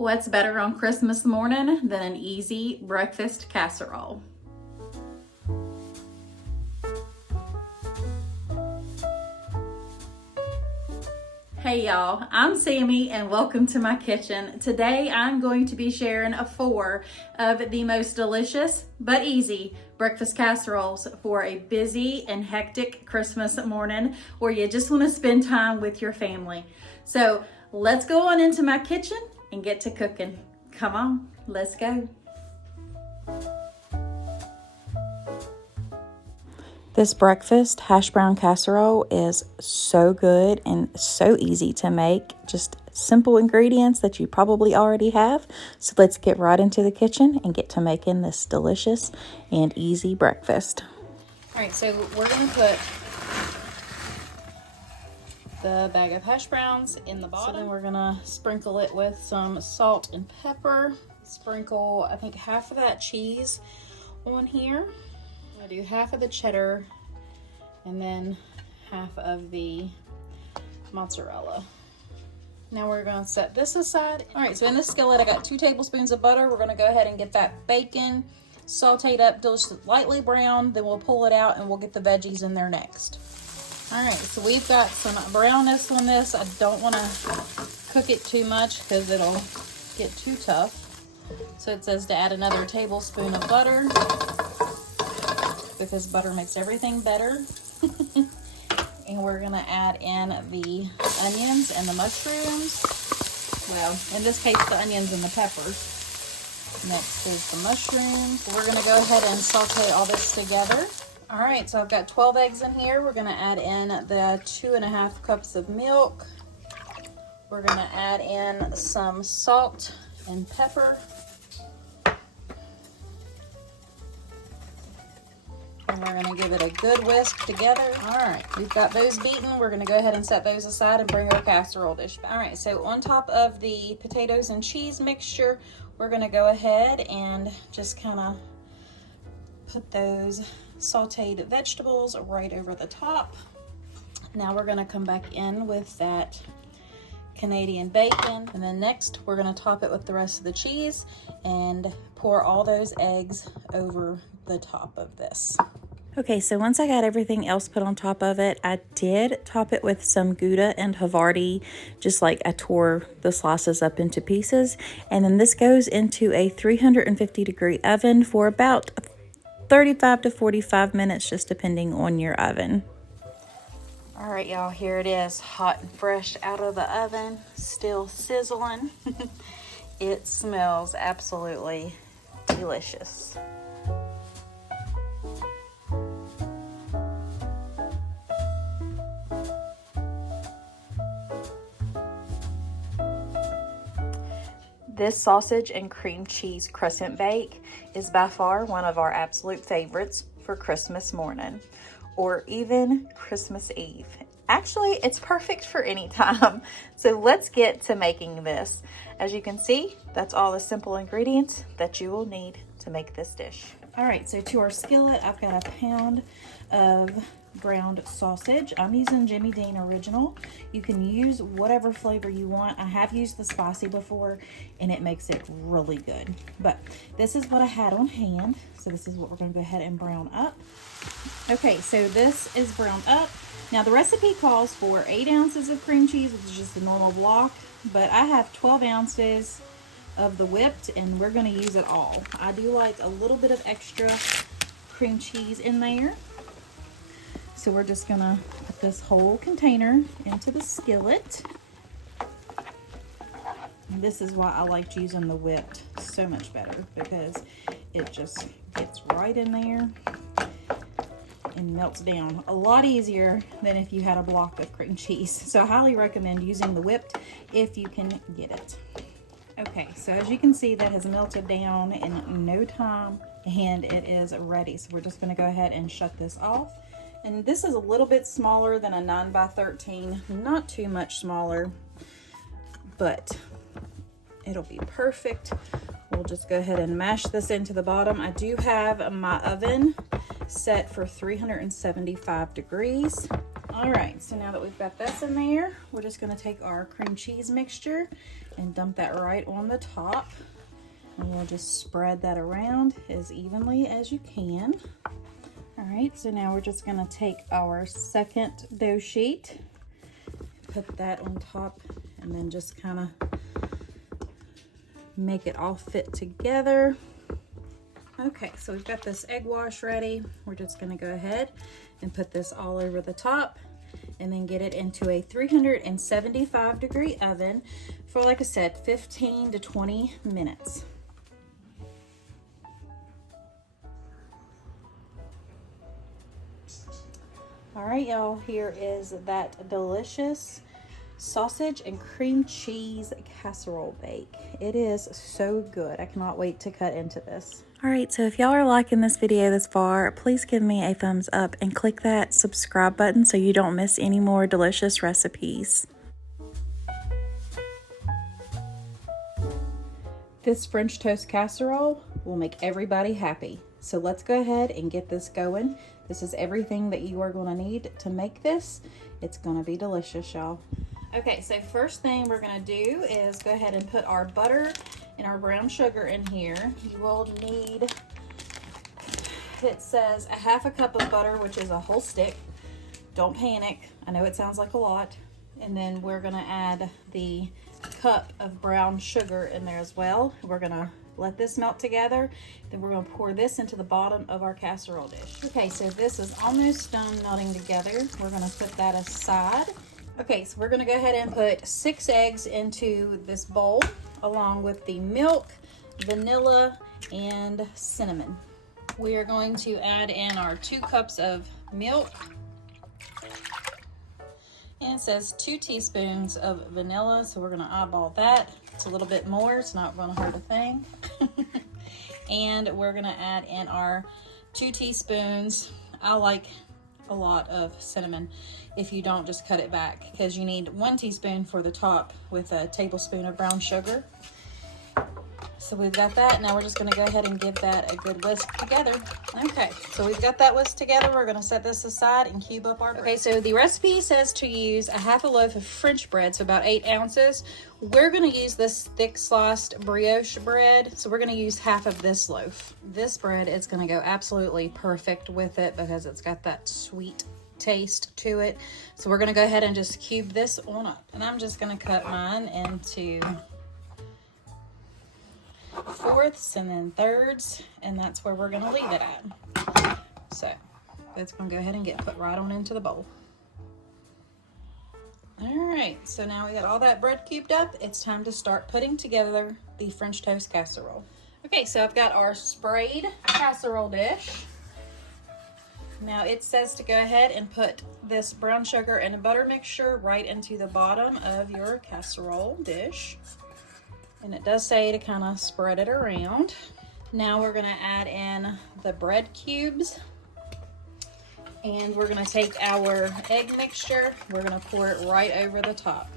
What's better on Christmas morning than an easy breakfast casserole? Hey y'all, I'm Sammy and welcome to my kitchen. Today I'm going to be sharing 4 of the most delicious but easy breakfast casseroles for a busy and hectic Christmas morning where you just want to spend time with your family. So let's go on into my kitchen and get to cooking. Come on, let's go. This breakfast hash brown casserole is so good and so easy to make. Just simple ingredients that you probably already have. So let's get right into the kitchen and get to making this delicious and easy breakfast. All right, so we're going to put the bag of hash browns in the bottom. So then we're going to sprinkle it with some salt and pepper. Sprinkle, I think, half of that cheese on here. I'm gonna do half of the cheddar and then half of the mozzarella. Now we're gonna set this aside. All right, so in this skillet, I got 2 tablespoons of butter. We're gonna go ahead and get that bacon sauteed up till it's lightly brown. Then we'll pull it out and we'll get the veggies in there next. All right, so we've got some brownness on this. I don't wanna cook it too much because it'll get too tough. So it says to add another tablespoon of butter, because butter makes everything better. And we're gonna add in the onions and the mushrooms. Well, in this case, the onions and the peppers. Next is the mushrooms. We're gonna go ahead and saute all this together. All right, so I've got 12 eggs in here. We're gonna add in the 2½ cups of milk. We're gonna add in some salt and pepper. And we're gonna give it a good whisk together. All right, we've got those beaten. We're gonna go ahead and set those aside and bring our casserole dish. All right, so on top of the potatoes and cheese mixture, we're gonna go ahead and just kind of put those sauteed vegetables right over the top. Now we're gonna come back in with that Canadian bacon, and then next we're gonna top it with the rest of the cheese and pour all those eggs over the top of this. Okay, so once I got everything else put on top of it, I did top it with some Gouda and Havarti, just like I tore the slices up into pieces. And then this goes into a 350-degree oven for about 35 to 45 minutes, just depending on your oven. All right, y'all, here it is, hot and fresh out of the oven, still sizzling. It smells absolutely delicious. This sausage and cream cheese crescent bake is by far one of our absolute favorites for Christmas morning or even Christmas Eve. Actually, it's perfect for any time. So let's get to making this. As you can see, that's all the simple ingredients that you will need to make this dish. All right, so to our skillet, I've got a pound of ground sausage. I'm using Jimmy Dean Original. You can use whatever flavor you want. I have used the spicy before and it makes it really good. But this is what I had on hand. So this is what we're going to go ahead and brown up. Okay, so this is browned up. Now the recipe calls for 8 ounces of cream cheese, which is just a normal block, but I have 12 ounces of the whipped and we're going to use it all. I do like a little bit of extra cream cheese in there. So we're just gonna put this whole container into the skillet. And this is why I liked using the whipped so much better, because it just gets right in there and melts down a lot easier than if you had a block of cream cheese. So I highly recommend using the whipped if you can get it. Okay, so as you can see, that has melted down in no time and it is ready. So we're just gonna go ahead and shut this off. And this is a little bit smaller than a 9 by 13, not too much smaller, but it'll be perfect. We'll just go ahead and mash this into the bottom. I do have my oven set for 375 degrees. All right, so now that we've got this in there, we're just gonna take our cream cheese mixture and dump that right on the top. And we'll just spread that around as evenly as you can. All right, so now we're just gonna take our second dough sheet, put that on top, and then just kind of make it all fit together. Okay, so we've got this egg wash ready. We're just gonna go ahead and put this all over the top and then get it into a 375-degree oven for, like I said, 15 to 20 minutes. All right, y'all, here is that delicious sausage and cream cheese casserole bake. It is so good. I cannot wait to cut into this. All right, so if y'all are liking this video this far, please give me a thumbs up and click that subscribe button so you don't miss any more delicious recipes. This French toast casserole will make everybody happy. So let's go ahead and get this going. This is everything that you are going to need to make this. It's going to be delicious, y'all. Okay, so first thing we're going to do is go ahead and put our butter and our brown sugar in here. You will need, it says a half a cup of butter, which is a whole stick. Don't panic. I know it sounds like a lot. And then we're going to add the cup of brown sugar in there as well. We're going to let this melt together. Then we're going to pour this into the bottom of our casserole dish. Okay, so this is almost done melting together. We're going to put that aside. Okay, so we're going to go ahead and put 6 eggs into this bowl along with the milk, vanilla, and cinnamon. We are going to add in our 2 cups of milk. And it says 2 teaspoons of vanilla, so we're going to eyeball that. It's a little bit more, it's not going to hurt a thing. And we're going to add in our 2 teaspoons. I like a lot of cinnamon. If you don't, just cut it back, because you need 1 teaspoon for the top with a tablespoon of brown sugar. So we've got that. Now we're just going to go ahead and give that a good whisk together. Okay, so we've got that whisk together. We're going to set this aside and cube up our bread. Okay, so the recipe says to use a half a loaf of French bread, so about 8 ounces. We're going to use this thick sliced brioche bread, so we're going to use half of this loaf. This bread is going to go absolutely perfect with it because it's got that sweet taste to it. So we're going to go ahead and just cube this on up. And I'm just going to cut mine into 4ths and then 3rds, and that's where we're going to leave it at. So it's going to go ahead and get put right on into the bowl. All right, so now we got all that bread cubed up. It's time to start putting together the French toast casserole. Okay, so I've got our sprayed casserole dish. Now it says to go ahead and put this brown sugar and butter mixture right into the bottom of your casserole dish. And it does say to kind of spread it around. Now we're going to add in the bread cubes. And we're going to take our egg mixture. We're going to pour it right over the top.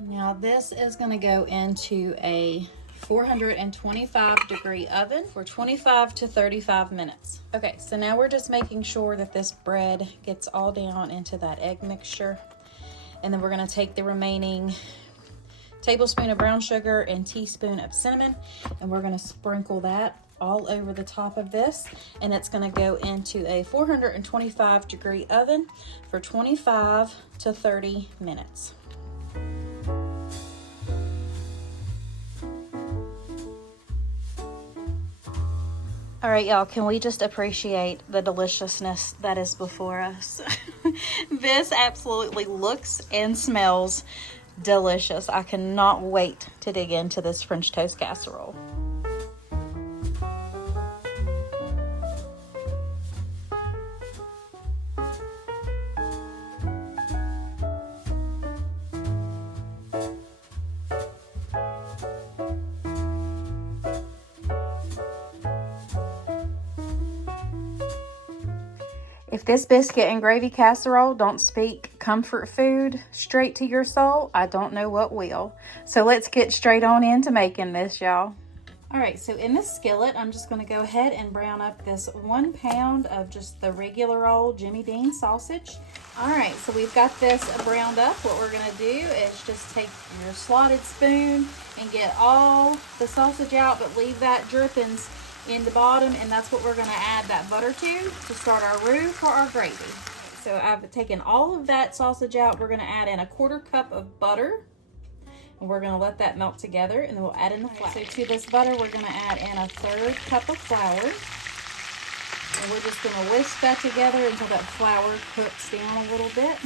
Now this is going to go into a 425-degree oven for 25 to 35 minutes. Okay, so now we're just making sure that this bread gets all down into that egg mixture. And then we're going to take the remaining tablespoon of brown sugar and teaspoon of cinnamon, and we're going to sprinkle that all over the top of this, and it's going to go into a 425-degree oven for 25 to 30 minutes. All right, y'all, can we just appreciate the deliciousness that is before us? This absolutely looks and smells delicious. I cannot wait to dig into this French toast casserole. If this biscuit and gravy casserole don't speak comfort food straight to your soul, I don't know what will. So let's get straight on into making this, y'all. All right, so in this skillet, I'm just gonna go ahead and brown up this 1 pound of just the regular old Jimmy Dean sausage. All right, so we've got this browned up. What we're gonna do is just take your slotted spoon and get all the sausage out, but leave that drippings in the bottom, and that's what we're gonna add that butter to start our roux for our gravy. So I've taken all of that sausage out. We're gonna add in a 1/4 cup of butter. And we're gonna let that melt together, and then we'll add in the flour. So to this butter, we're gonna add in a 1/3 cup of flour. And we're just gonna whisk that together until that flour cooks down a little bit.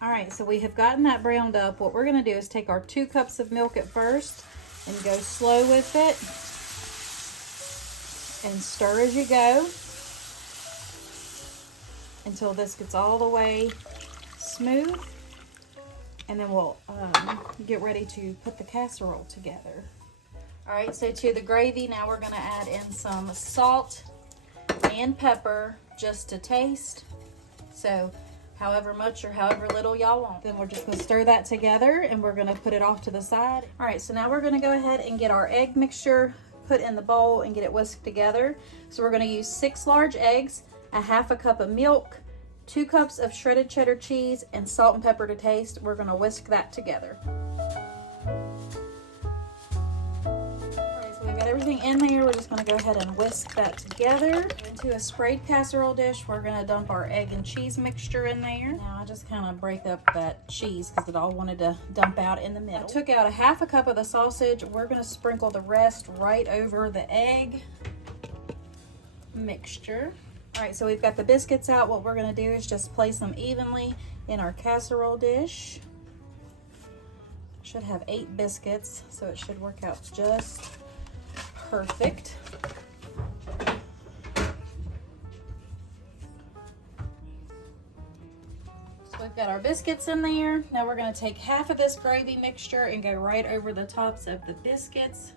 All right, so we have gotten that browned up. What we're gonna do is take our 2 cups of milk at first and go slow with it. And stir as you go until this gets all the way smooth. And then we'll get ready to put the casserole together. All right, so to the gravy, now we're gonna add in some salt and pepper just to taste. So however much or however little y'all want. Then we're just gonna stir that together, and we're gonna put it off to the side. All right, so now we're gonna go ahead and get our egg mixture put in the bowl and get it whisked together. So we're gonna use 6 large eggs, a 1/2 cup of milk, 2 cups of shredded cheddar cheese, and salt and pepper to taste. We're gonna whisk that together. All right, so we've got everything in there. We're just gonna go ahead and whisk that together. Into a sprayed casserole dish, we're gonna dump our egg and cheese mixture in there. Now I just kind of break up that cheese because it all wanted to dump out in the middle. I took out a 1/2 cup of the sausage. We're gonna sprinkle the rest right over the egg mixture. All right, so we've got the biscuits out. What we're gonna do is just place them evenly in our casserole dish. Should have 8 biscuits, so it should work out just perfect. So we've got our biscuits in there. Now we're gonna take half of this gravy mixture and go right over the tops of the biscuits.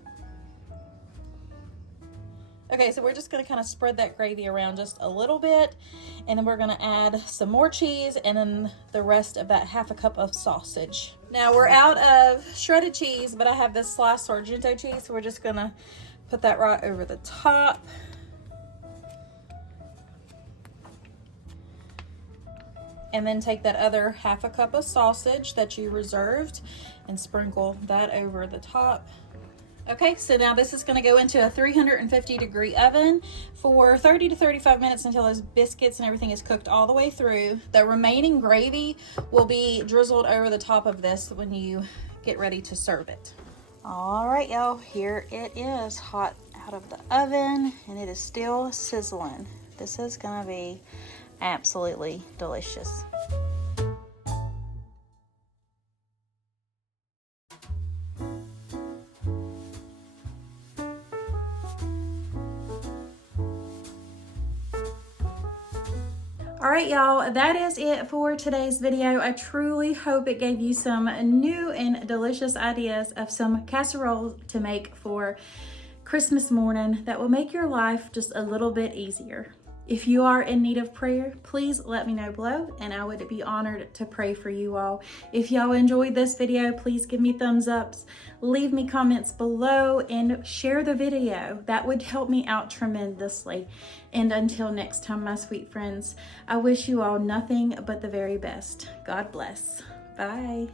Okay, so we're just gonna kind of spread that gravy around just a little bit, and then we're gonna add some more cheese and then the rest of that 1/2 cup of sausage. Now we're out of shredded cheese, but I have this sliced Sargento cheese, so we're just gonna put that right over the top. And then take that other 1/2 cup of sausage that you reserved and sprinkle that over the top. Okay, so now this is gonna go into a 350-degree oven for 30 to 35 minutes until those biscuits and everything is cooked all the way through. The remaining gravy will be drizzled over the top of this when you get ready to serve it. All right, y'all, here it is, hot out of the oven, and it is still sizzling. This is gonna be absolutely delicious. All right, y'all, that is it for today's video. I truly hope it gave you some new and delicious ideas of some casseroles to make for Christmas morning that will make your life just a little bit easier. If you are in need of prayer, please let me know below, and I would be honored to pray for you all. If y'all enjoyed this video, please give me thumbs ups, leave me comments below, and share the video. That would help me out tremendously. And until next time, my sweet friends, I wish you all nothing but the very best. God bless. Bye.